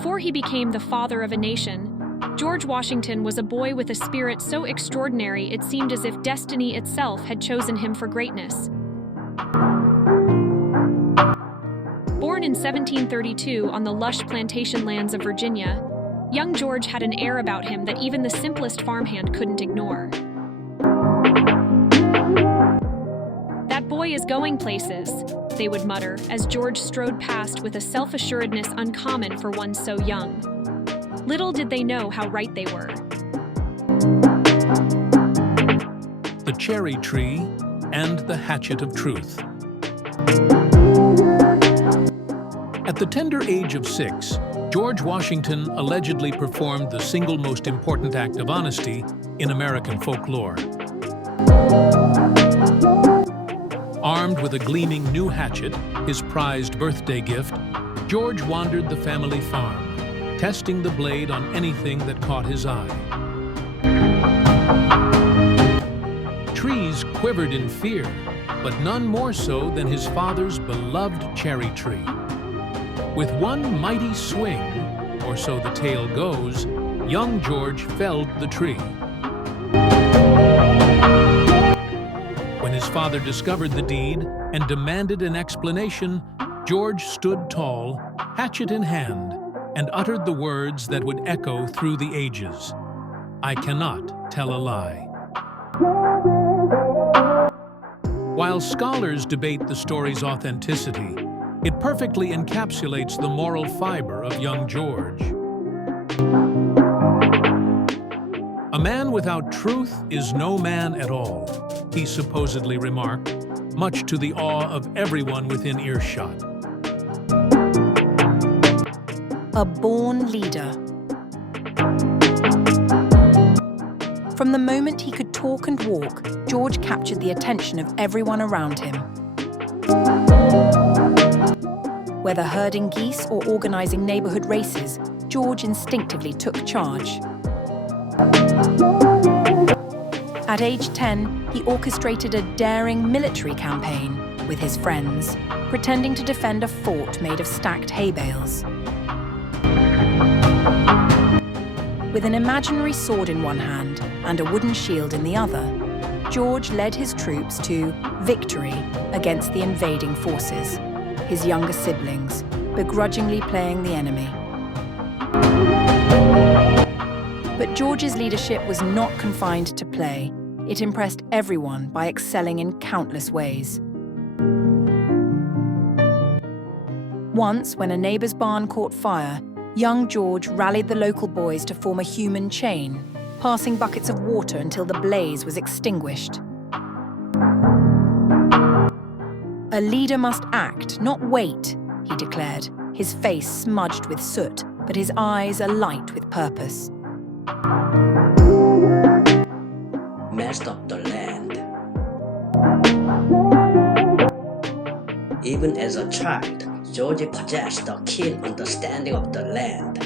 Before he became the father of a nation, George Washington was a boy with a spirit so extraordinary it seemed as if destiny itself had chosen him for greatness. Born in 1732 on the lush plantation lands of Virginia, young George had an air about him that even the simplest farmhand couldn't ignore. "That boy is going places," they would mutter as George strode past with a self-assuredness uncommon for one so young. Little did they know how right they were. The Cherry Tree and the Hatchet of Truth. At the tender age of 6, George Washington allegedly performed the single most important act of honesty in American folklore. Armed with a gleaming new hatchet, his prized birthday gift, George wandered the family farm, testing the blade on anything that caught his eye. Trees quivered in fear, but none more so than his father's beloved cherry tree. With one mighty swing, or so the tale goes, young George felled the tree. When his father discovered the deed and demanded an explanation, George stood tall, hatchet in hand, and uttered the words that would echo through the ages. "I cannot tell a lie." While scholars debate the story's authenticity, it perfectly encapsulates the moral fiber of young George. "A man without truth is no man at all," he supposedly remarked, much to the awe of everyone within earshot. A born leader. From the moment he could talk and walk, George captured the attention of everyone around him. Whether herding geese or organizing neighborhood races, George instinctively took charge. At age 10, he orchestrated a daring military campaign with his friends, pretending to defend a fort made of stacked hay bales. With an imaginary sword in one hand and a wooden shield in the other, George led his troops to victory against the invading forces, his younger siblings begrudgingly playing the enemy. But George's leadership was not confined to play. It impressed everyone by excelling in countless ways. Once, when a neighbor's barn caught fire, young George rallied the local boys to form a human chain, passing buckets of water until the blaze was extinguished. "A leader must act, not wait," he declared, his face smudged with soot, but his eyes alight with purpose. Master of the land. Even as a child, George possessed a keen understanding of the land.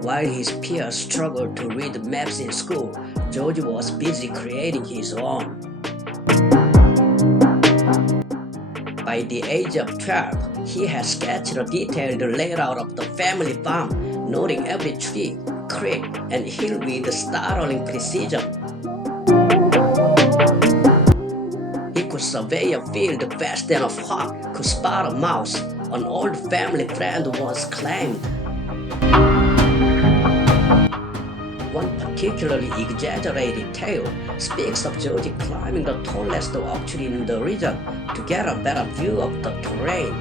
While his peers struggled to read maps in school, George was busy creating his own. By the age of 12, he had sketched a detailed layout of the family farm, noting every tree, creek, and hill with startling precision. He could survey a field faster than a hawk could spot a mouse, an old family friend once claimed. One particularly exaggerated tale speaks of George climbing the tallest oak tree in the region to get a better view of the terrain.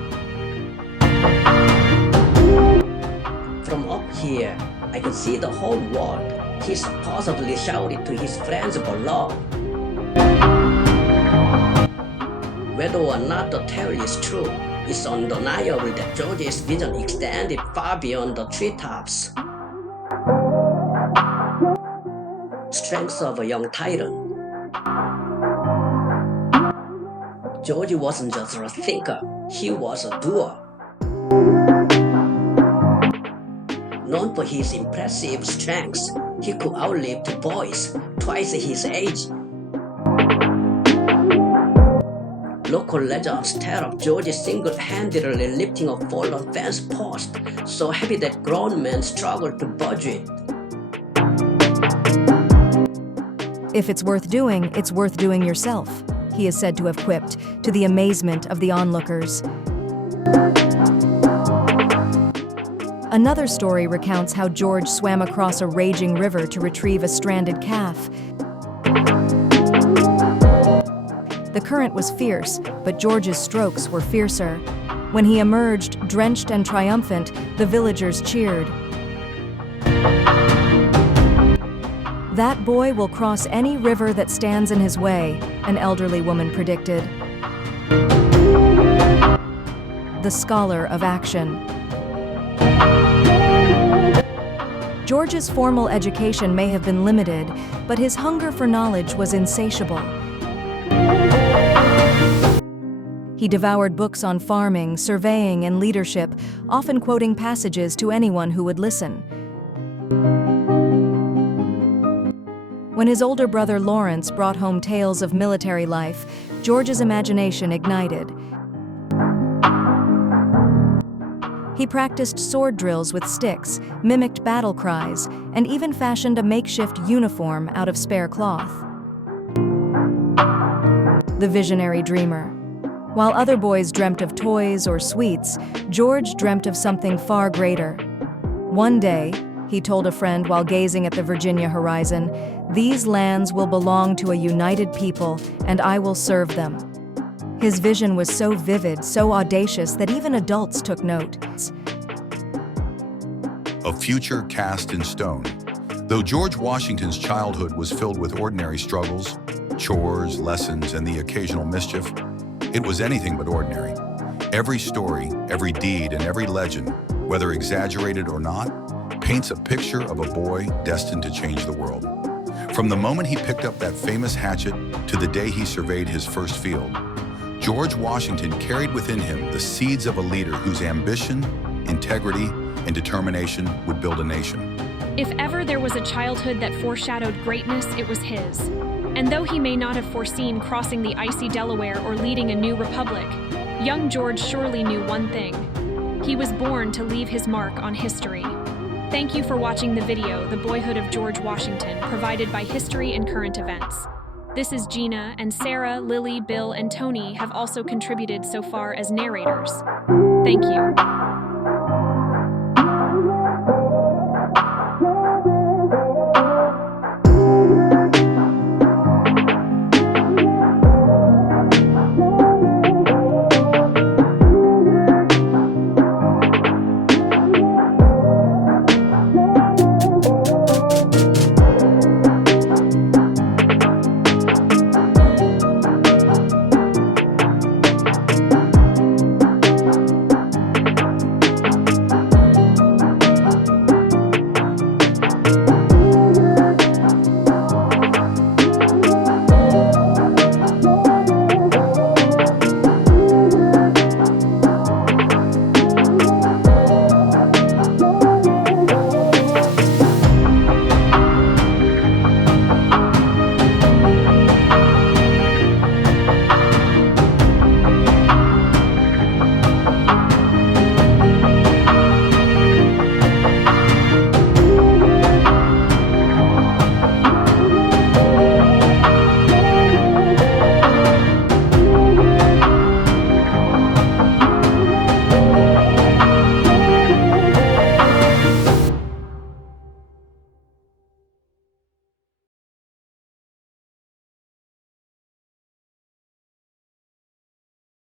From up here, I could see the whole world, he supposedly shouted to his friends below. Whether or not the tale is true, it's undeniable that George's vision extended far beyond the treetops. Strength of a young titan. George wasn't just a thinker, he was a doer. Known for his impressive strengths, he could outlive two boys twice his age. Local legends tell of George single-handedly lifting a fallen fence post, so heavy that grown men struggled to budge it. If it's worth doing yourself, he is said to have quipped, to the amazement of the onlookers. Another story recounts how George swam across a raging river to retrieve a stranded calf. The current was fierce, but George's strokes were fiercer. When he emerged, drenched and triumphant, the villagers cheered. "That boy will cross any river that stands in his way," an elderly woman predicted. The scholar of action. George's formal education may have been limited, but his hunger for knowledge was insatiable. He devoured books on farming, surveying, and leadership, often quoting passages to anyone who would listen. When his older brother Lawrence brought home tales of military life, George's imagination ignited. He practiced sword drills with sticks, mimicked battle cries, and even fashioned a makeshift uniform out of spare cloth. The visionary dreamer. While other boys dreamt of toys or sweets, George dreamt of something far greater. One day, he told a friend while gazing at the Virginia horizon, "These lands will belong to a united people, and I will serve them." His vision was so vivid, so audacious, that even adults took note. A future cast in stone. Though George Washington's childhood was filled with ordinary struggles, chores, lessons, and the occasional mischief, it was anything but ordinary. Every story, every deed, and every legend, whether exaggerated or not, paints a picture of a boy destined to change the world. From the moment he picked up that famous hatchet to the day he surveyed his first field, George Washington carried within him the seeds of a leader whose ambition, integrity, and determination would build a nation. If ever there was a childhood that foreshadowed greatness, it was his. And though he may not have foreseen crossing the icy Delaware or leading a new republic, young George surely knew one thing. He was born to leave his mark on history. Thank you for watching the video, The Boyhood of George Washington, provided by History and Current Events. This is Gina, and Sarah, Lily, Bill, and Tony have also contributed so far as narrators. Thank you.